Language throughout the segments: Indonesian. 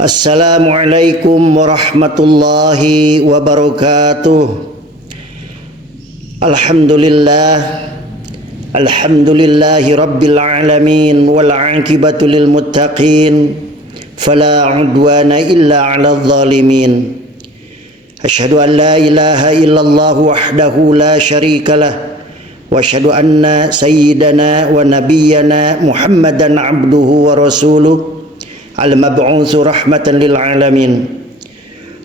Assalamualaikum warahmatullahi wabarakatuh. Alhamdulillahi rabbil alamin wal aqibatu lil muttaqin fala udwana illa 'alal zalimin. Asyhadu an la ilaha illallah wahdahu la syarikalah wa asyhadu anna sayyidana wa nabiyyana Muhammadan abduhu wa rasuluh al-mab'utsu rahmatan lil alamin.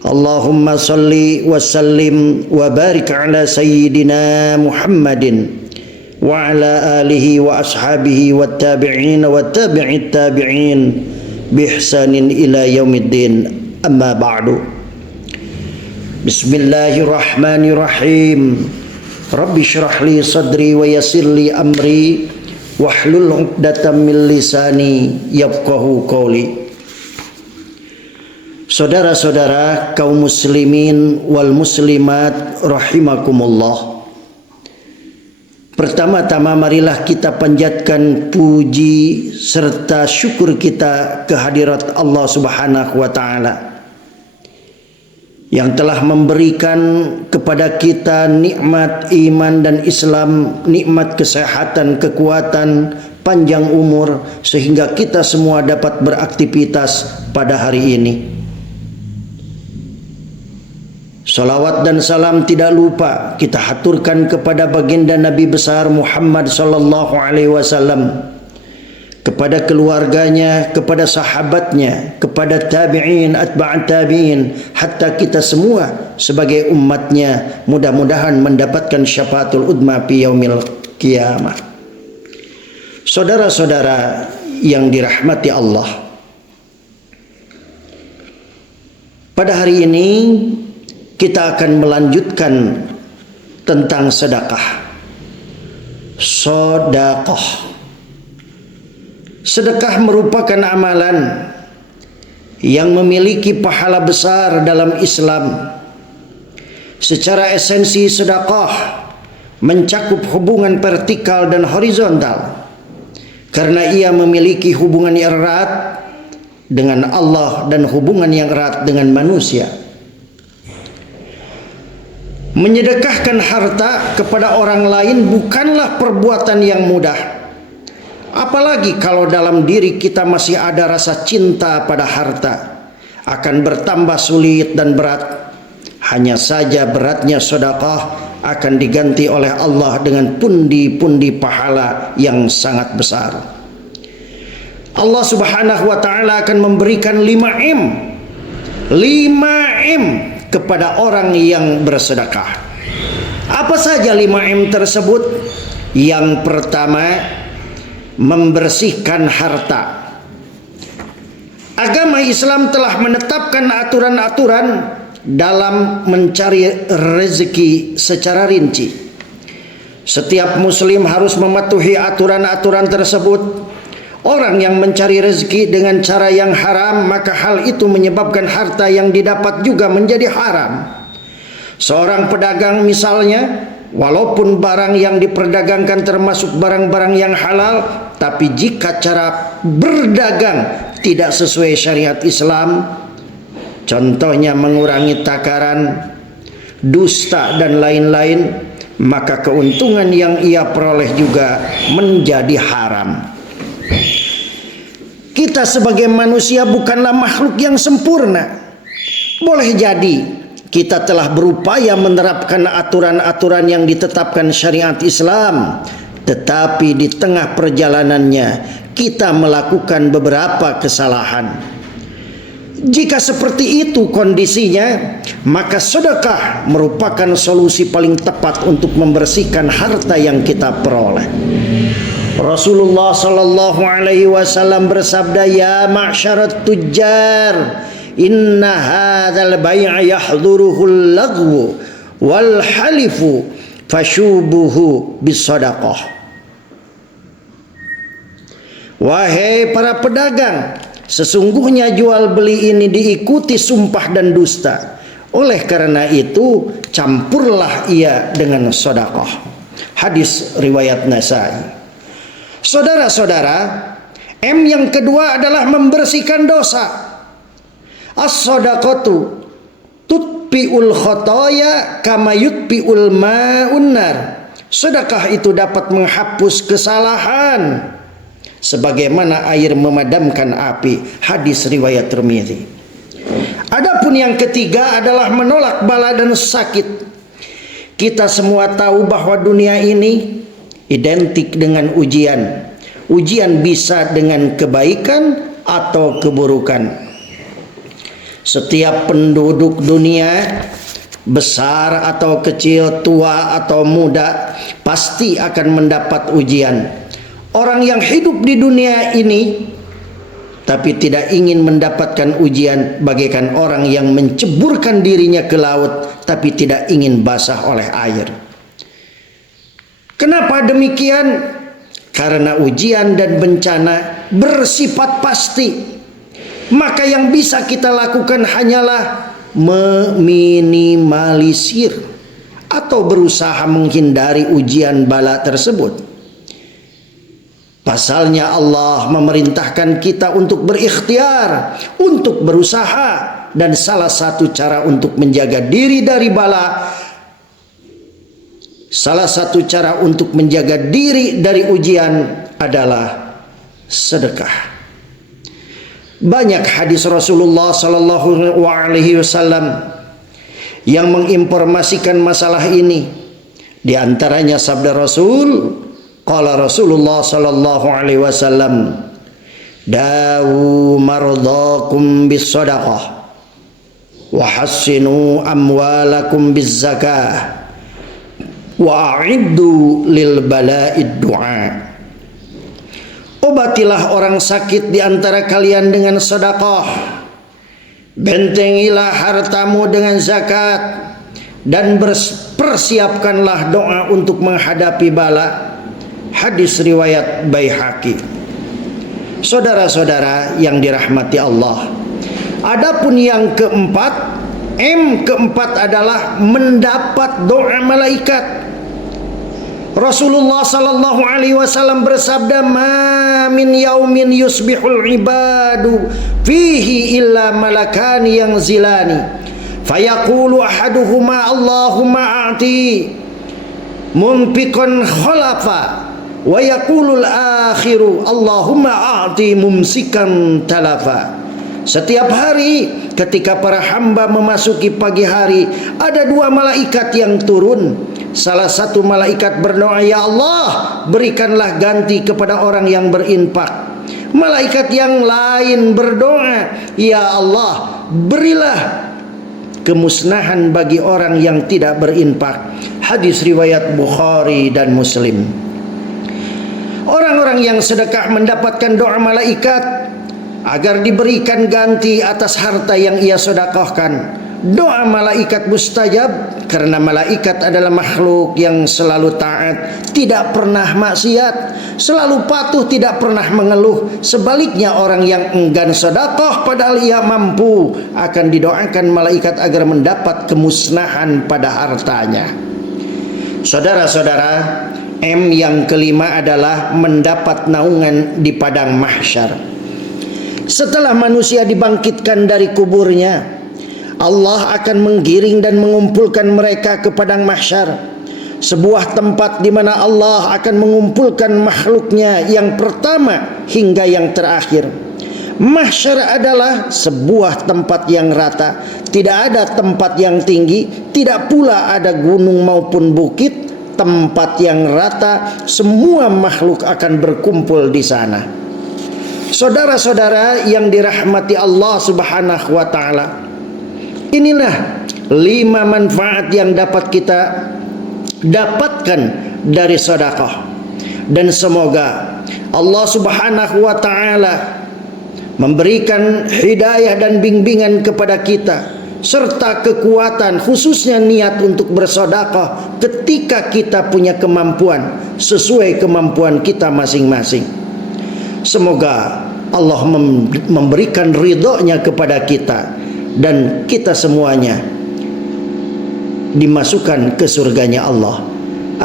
Allahumma salli wa sallim wa barik ala sayyidina Muhammadin wa ala alihi wa ashabihi wat tabi'in wa tabi'it tabi'in bi ihsanin ila yaumiddin. Amma ba'du. Bismillahirrahmanirrahim. Rabbi shrah li sadri wa yassir li amri wahlul 'uqdatam min lisani yafqahu qawli. Saudara-saudara kaum muslimin wal muslimat rahimakumullah. Pertama-tama marilah kita panjatkan puji serta syukur kita kehadirat Allah Subhanahu wa taala yang telah memberikan kepada kita nikmat iman dan Islam, nikmat kesehatan, kekuatan, panjang umur sehingga kita semua dapat beraktivitas pada hari ini. Salawat dan salam tidak lupa kita haturkan kepada baginda Nabi besar Muhammad sallallahu alaihi wasallam, kepada keluarganya, kepada sahabatnya, kepada tabi'in, atba'at tabi'in, hatta kita semua sebagai umatnya mudah-mudahan mendapatkan syafaatul udma fi yaumil qiyamah. Saudara-saudara yang dirahmati Allah, pada hari ini kita akan melanjutkan tentang sedekah. Sedekah merupakan amalan yang memiliki pahala besar dalam Islam. Secara esensi sedekah mencakup hubungan vertikal dan horizontal karena ia memiliki hubungan yang erat dengan Allah dan hubungan yang erat dengan manusia. Menyedekahkan harta kepada orang lain bukanlah perbuatan yang mudah. Apalagi kalau dalam diri kita masih ada rasa cinta pada harta, akan bertambah sulit dan berat. Hanya saja beratnya sedekah akan diganti oleh Allah dengan pundi-pundi pahala yang sangat besar. Allah Subhanahu wa taala akan memberikan 5M kepada orang yang bersedekah. Apa saja 5M tersebut? Yang pertama, membersihkan harta. Agama Islam telah menetapkan aturan-aturan dalam mencari rezeki secara rinci. Setiap muslim harus mematuhi aturan-aturan tersebut. Orang yang mencari rezeki dengan cara yang haram, maka hal itu menyebabkan harta yang didapat juga menjadi haram. Seorang pedagang misalnya, walaupun barang yang diperdagangkan termasuk barang-barang yang halal, tapi jika cara berdagang tidak sesuai syariat Islam, contohnya mengurangi takaran, dusta dan lain-lain, maka keuntungan yang ia peroleh juga menjadi haram. Kita sebagai manusia bukanlah makhluk yang sempurna. Boleh jadi kita telah berupaya menerapkan aturan-aturan yang ditetapkan syariat Islam, tetapi di tengah perjalanannya kita melakukan beberapa kesalahan. Jika seperti itu kondisinya, maka sedekah merupakan solusi paling tepat untuk membersihkan harta yang kita peroleh. Rasulullah sallallahu alaihi wasallam bersabda, "Ya ma'syarat tujjar, inna hadzal bai'a yahduruhul lagwu wal halifu fashubuhu bisadaqah." Wahai para pedagang, sesungguhnya jual beli ini diikuti sumpah dan dusta. Oleh karena itu, campurlah ia dengan sedekah. Hadis riwayat Nasai. Saudara-saudara, M yang kedua adalah membersihkan dosa. As-shadaqatu tutfi'ul khotoya kama yutfi'ul ma'un nar. Sedekah itu dapat menghapus kesalahan sebagaimana air memadamkan api. Hadis riwayat Tirmidzi. Adapun yang ketiga adalah menolak bala dan sakit. Kita semua tahu bahwa dunia ini identik dengan ujian. Ujian bisa dengan kebaikan atau keburukan. Setiap penduduk dunia, besar atau kecil, tua atau muda, pasti akan mendapat ujian. Orang yang hidup di dunia ini tapi tidak ingin mendapatkan ujian, bagaikan orang yang menceburkan dirinya ke laut tapi tidak ingin basah oleh air. Kenapa demikian? Karena ujian dan bencana bersifat pasti. Maka yang bisa kita lakukan hanyalah meminimalisir atau berusaha menghindari ujian bala tersebut. Pasalnya Allah memerintahkan kita untuk berikhtiar, untuk berusaha, dan salah satu cara untuk menjaga diri dari bala, salah satu cara untuk menjaga diri dari ujian adalah sedekah. Banyak hadis Rasulullah sallallahu alaihi wasallam yang menginformasikan masalah ini. Di antaranya sabda Rasul, qala Rasulullah sallallahu alaihi wasallam, dawu mardakum bis sadaqah wa hassinu amwalakum biz zakah wa a'iddu lil bala'id du'a. Obatilah orang sakit di antara kalian dengan sedekah. Bentengilah hartamu dengan zakat dan persiapkanlah doa untuk menghadapi bala. Hadis riwayat Baihaqi. Saudara-saudara yang dirahmati Allah, adapun yang keempat, keempat adalah mendapat doa malaikat. Rasulullah sallallahu alaihi wasallam bersabda, "Ma min yaumin yusbihul ibadu fihi illa malakani yanzilani fayaqulu ahaduhuma Allahumma a'ti munfiqan khalafa wa yaqulul akhiru Allahumma a'ti mumsikan talafa." Setiap hari ketika para hamba memasuki pagi hari, ada dua malaikat yang turun. Salah satu malaikat berdoa, "Ya Allah, berikanlah ganti kepada orang yang berinfak." Malaikat yang lain berdoa, "Ya Allah, berilah kemusnahan bagi orang yang tidak berinfak." Hadis riwayat Bukhari dan Muslim. Orang-orang yang sedekah mendapatkan doa malaikat agar diberikan ganti atas harta yang ia sedekahkan. Doa malaikat mustajab karena malaikat adalah makhluk yang selalu taat, tidak pernah maksiat, selalu patuh, tidak pernah mengeluh. Sebaliknya orang yang enggan sedekah padahal ia mampu akan didoakan malaikat agar mendapat kemusnahan pada hartanya. Saudara-saudara, yang kelima adalah mendapat naungan di padang mahsyar. Setelah manusia dibangkitkan dari kuburnya, Allah akan menggiring dan mengumpulkan mereka ke padang mahsyar, sebuah tempat di mana Allah akan mengumpulkan makhluknya yang pertama hingga yang terakhir. Mahsyar adalah sebuah tempat yang rata, tidak ada tempat yang tinggi, tidak pula ada gunung maupun bukit. Tempat yang rata, semua makhluk akan berkumpul di sana. Saudara-saudara yang dirahmati Allah Subhanahu wa taala, inilah 5 manfaat yang dapat kita dapatkan dari sedekah. Dan semoga Allah Subhanahu wa taala memberikan hidayah dan bimbingan kepada kita, serta kekuatan, khususnya niat untuk bersedekah ketika kita punya kemampuan sesuai kemampuan kita masing-masing. Semoga Allah memberikan ridhonya kepada kita dan kita semuanya dimasukkan ke surganya Allah.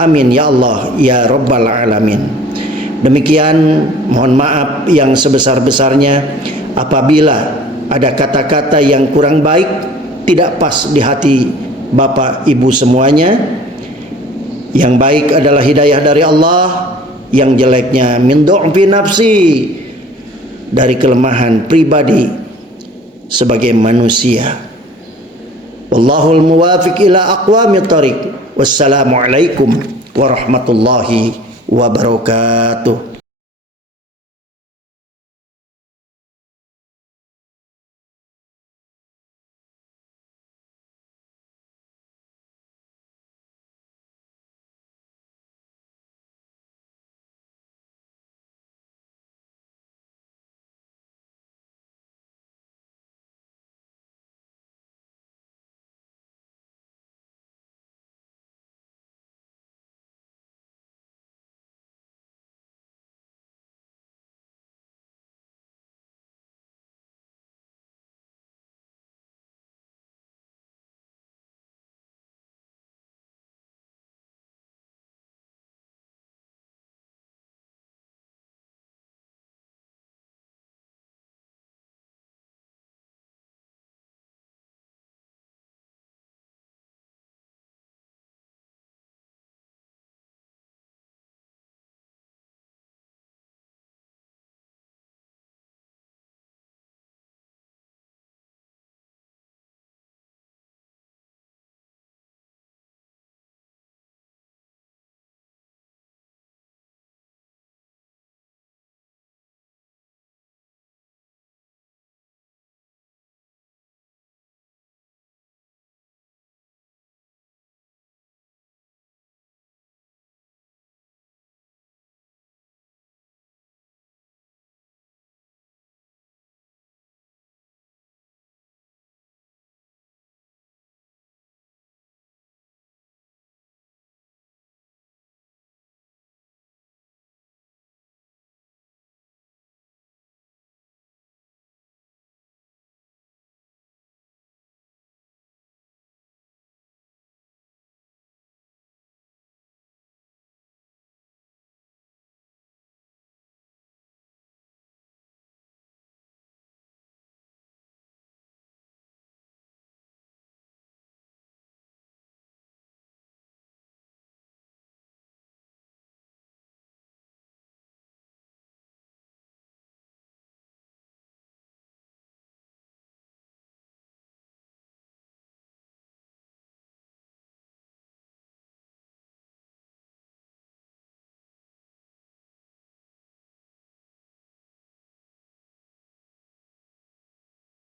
Amin ya Allah ya Rabbal Alamin. Demikian, mohon maaf yang sebesar-besarnya apabila ada kata-kata yang kurang baik, tidak pas di hati Bapak Ibu semuanya. Yang baik adalah hidayah dari Allah, yang jeleknya min du'fi nafsi, dari kelemahan pribadi sebagai manusia. Wallahul muwafiq ila aqwamit thariq. Wassalamualaikum warahmatullahi wabarakatuh.